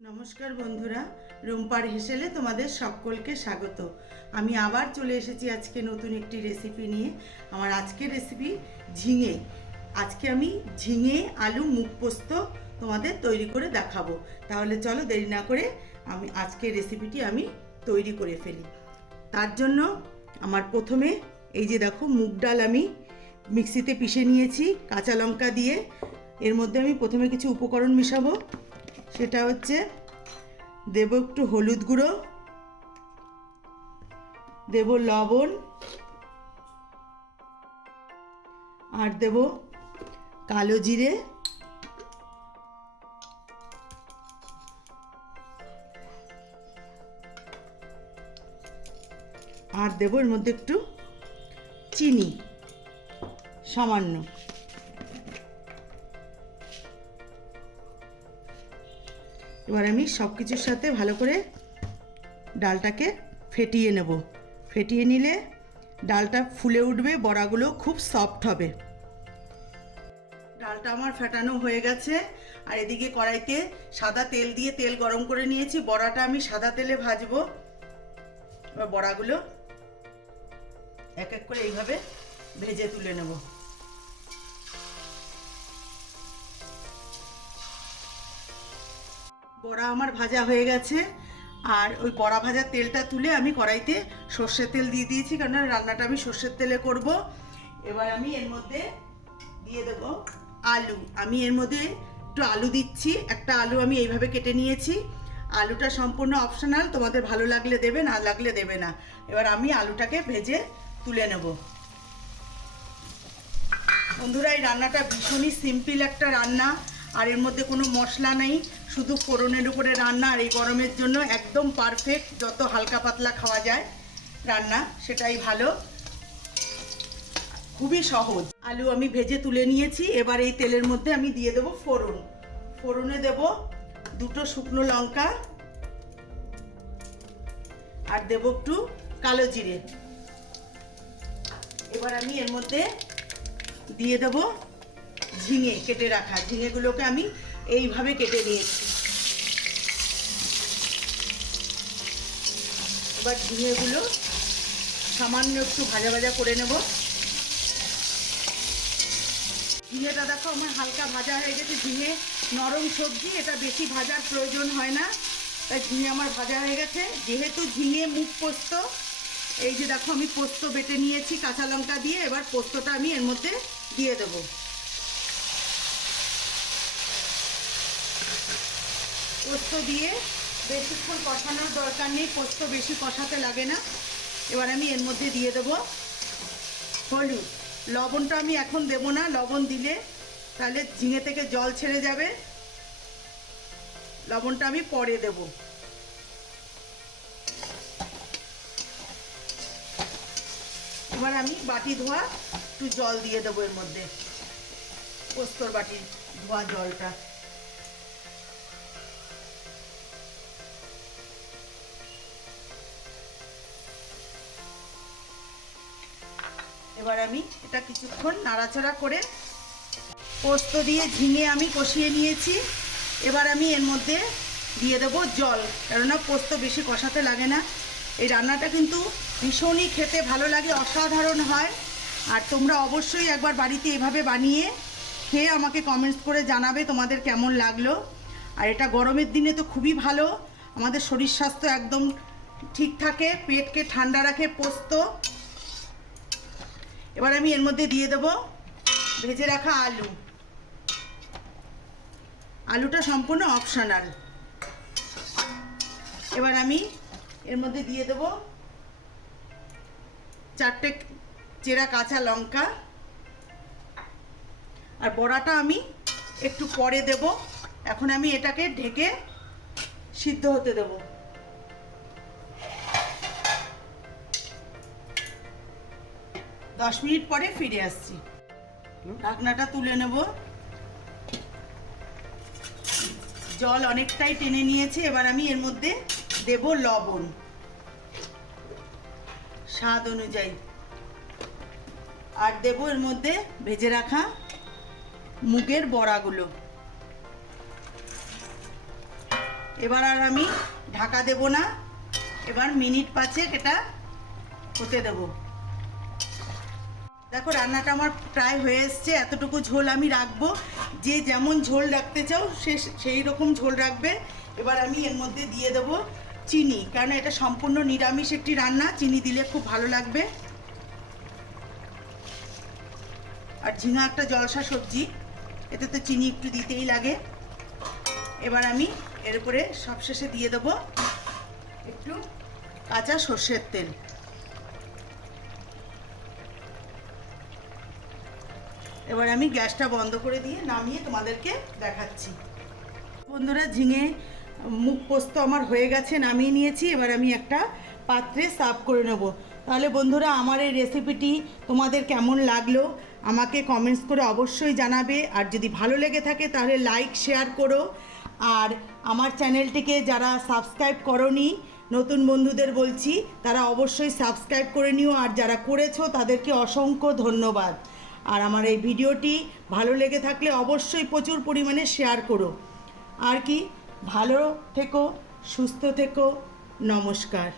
নমস্কার বন্ধুরা, রুম্পার হেসেলে তোমাদের সকলকে স্বাগত। আমি আবার চলে এসেছি আজকে নতুন একটি রেসিপি নিয়ে। আমার আজকের রেসিপি ঝিঙে। আজকে আমি ঝিঙে আলু মুগ পোস্ত তোমাদের তৈরি করে দেখাবো। তাহলে চলো দেরি না করে আমি আজকের রেসিপিটি তৈরি করে ফেলি। তার জন্য আমার প্রথমে এই যে দেখো মুগ ডাল আমি মিক্সিতে পিষে নিয়েছি কাঁচা লঙ্কা দিয়ে। এর মধ্যে আমি প্রথমে কিছু উপকরণ মেশাবো। সেটা হচ্ছে দেব একটু হলুদ গুঁড়ো, দেব লবণ, আর দেব কালো জিরে, আর দেব এর মধ্যে একটু চিনি সামান্য। এবার আমি সব কিছুর সাথে ভালো করে ডালটাকে ফেটিয়ে নেব। ফেটিয়ে নিলে ডালটা ফুলে উঠবে, বড়াগুলো খুব সফট হবে। ডালটা আমার ফেটানো হয়ে গেছে। আর এদিকে কড়াইতে সাদা তেল দিয়ে তেল গরম করে নিয়েছি। বড়াটা আমি সাদা তেলে ভাজবো। এবার বড়াগুলো এক এক করে এইভাবে ভেজে তুলে নেব। বড়া আমার ভাজা হয়ে গেছে। আর ওই বড়া ভাজার তেলটা তুলে আমি কড়াইতে সর্ষের তেল দিয়ে দিয়েছি, কারণ রান্নাটা আমি সর্ষের তেলে করব। এবার আমি এর মধ্যে দিয়ে দেব আলু। আমি এর মধ্যে একটু আলু দিচ্ছি। একটা আলু আমি এইভাবে কেটে নিয়েছি। আলুটা সম্পূর্ণ অপশনাল, তোমাদের ভালো লাগলে দেবে, না লাগলে দেবে না। এবার আমি আলুটাকে ভেজে তুলে নেব। বন্ধুরা, এই রান্নাটা ভীষণই সিম্পল একটা রান্না। আর এর মধ্যে কোনো মশলা নেই, শুধু ফোড়নের উপরে রান্না। আর এই গরমের জন্য একদম পারফেক্ট। যত হালকা পাতলা খাওয়া যায় রান্না সেটাই ভালো, খুবই সহজ। আলু আমি ভেজে তুলে নিয়েছি। এবার এই তেলের মধ্যে আমি দিয়ে দেবো ফোড়ন। ফোড়নে দেব দুটো শুকনো লঙ্কা, আর দেব একটু কালো জিরে। এবার আমি এর মধ্যে দিয়ে দেব ঝিঙে, কেটে রাখা ঝিঙেগুলোকে আমি এইভাবে কেটে নিয়েছি। এবার ঝিঙেগুলো সামান্য একটু ভাজা ভাজা করে নেব। ঝিঙেটা দেখো আমার হালকা ভাজা হয়ে গেছে। ঝিঙে নরম সবজি, এটা বেশি ভাজার প্রয়োজন হয় না। তাই ঝিঙে আমার ভাজা হয়ে গেছে। যেহেতু ঝিঙে মুগ পোস্ত, এই যে দেখো আমি পোস্ত বেটে নিয়েছি কাঁচা লঙ্কা দিয়ে। এবার পোস্তটা আমি এর মধ্যে দিয়ে দেব। পোস্ত দিয়ে বেশিক্ষণ কষানোর দরকার নেই, পোস্ত বেশি কষাতে লাগে না। এবার আমি এর মধ্যে দিয়ে দেব হলুদ। লবণটা আমি এখন দেব না, লবণ দিলে তাহলে ঝিঙে থেকে জল ছেড়ে যাবে। লবণটা আমি পরে দেব। এবার আমি বাটি ধোয়া একটু জল দিয়ে দেবো এর মধ্যে, পোস্তর বাটি ধোয়া জলটা। এবার আমি এটা কিছুক্ষণ নাড়াচাড়া করে পোস্ত দিয়ে ঝিঙে আমি কষিয়ে নিয়েছি। এবার আমি এর মধ্যে দিয়ে দেব জল, কেননা পোস্ত বেশি কষাতে লাগে না। এই রান্নাটা কিন্তু ভীষণই খেতে ভালো লাগে, অসাধারণ হয়। আর তোমরা অবশ্যই একবার বাড়িতে এভাবে বানিয়ে খেয়ে আমাকে কমেন্টস করে জানাবে তোমাদের কেমন লাগলো। আর এটা গরমের দিনে তো খুবই ভালো, আমাদের শরীর স্বাস্থ্য একদম ঠিক থাকে, পেটকে ঠান্ডা রাখে পোস্ত। এবার আমি এর মধ্যে দিয়ে দেব ভেজে রাখা আলু। আলুটা সম্পূর্ণ অপশনাল। এবার আমি এর মধ্যে দিয়ে দেব 4টে চেরা কাঁচা লঙ্কা। আর বড়াটা আমি একটু পরে দেব। এখন আমি এটাকে ঢেকে সিদ্ধ হতে দেব। 10 মিনিট পরে ফিরে আসছি। ঢাকনাটা তুলে নেব। জল অনেকটাই টেনে নিয়েছে। এবার আমি এর মধ্যে দেব লবণ স্বাদ অনুযায়ী, আর দেব এর মধ্যে ভেজে রাখা মুগের বড়াগুলো। এবার আর আমি ঢাকা দেব না, এবার মিনিট 5 এটা হতে দেব। দেখো রান্নাটা আমার প্রায় হয়ে এসছে। এতটুকু ঝোল আমি রাখবো, যে যেমন ঝোল রাখতে চাও সেই রকম ঝোল রাখবে। এবার আমি এর মধ্যে দিয়ে দেবো চিনি, কারণ এটা সম্পূর্ণ নিরামিষ একটি রান্না, চিনি দিলে খুব ভালো লাগবে। আর ঝিঙা একটা জলসা সবজি, এতে তো চিনি একটু দিতেই লাগে। এবার আমি এর উপরে সবশেষে দিয়ে দেবো একটু কাঁচা সর্ষের তেল। এবার আমি গ্যাসটা বন্ধ করে দিয়ে নামিয়ে তোমাদেরকে দেখাচ্ছি। বন্ধুরা, ঝিঙে মুখ পোস্ত আমার হয়ে গেছে, নামিয়ে নিয়েছি। এবার আমি একটা পাত্রে সার্ভ করে নেব। তাহলে বন্ধুরা, আমার এই রেসিপিটি তোমাদের কেমন লাগলো আমাকে কমেন্টস করে অবশ্যই জানাবে। আর যদি ভালো লেগে থাকে তাহলে লাইক শেয়ার করো। আর আমার চ্যানেলটিকে যারা সাবস্ক্রাইব করোনি, নতুন বন্ধুদের বলছি তারা অবশ্যই সাবস্ক্রাইব করে নিও। আর যারা করেছো তাদেরকে অসংখ্য ধন্যবাদ। আর আমার এই ভিডিওটি ভালো লেগে থাকলে অবশ্যই প্রচুর পরিমাণে শেয়ার করো। আর কি, ভালো থেকো, সুস্থ থেকো, নমস্কার।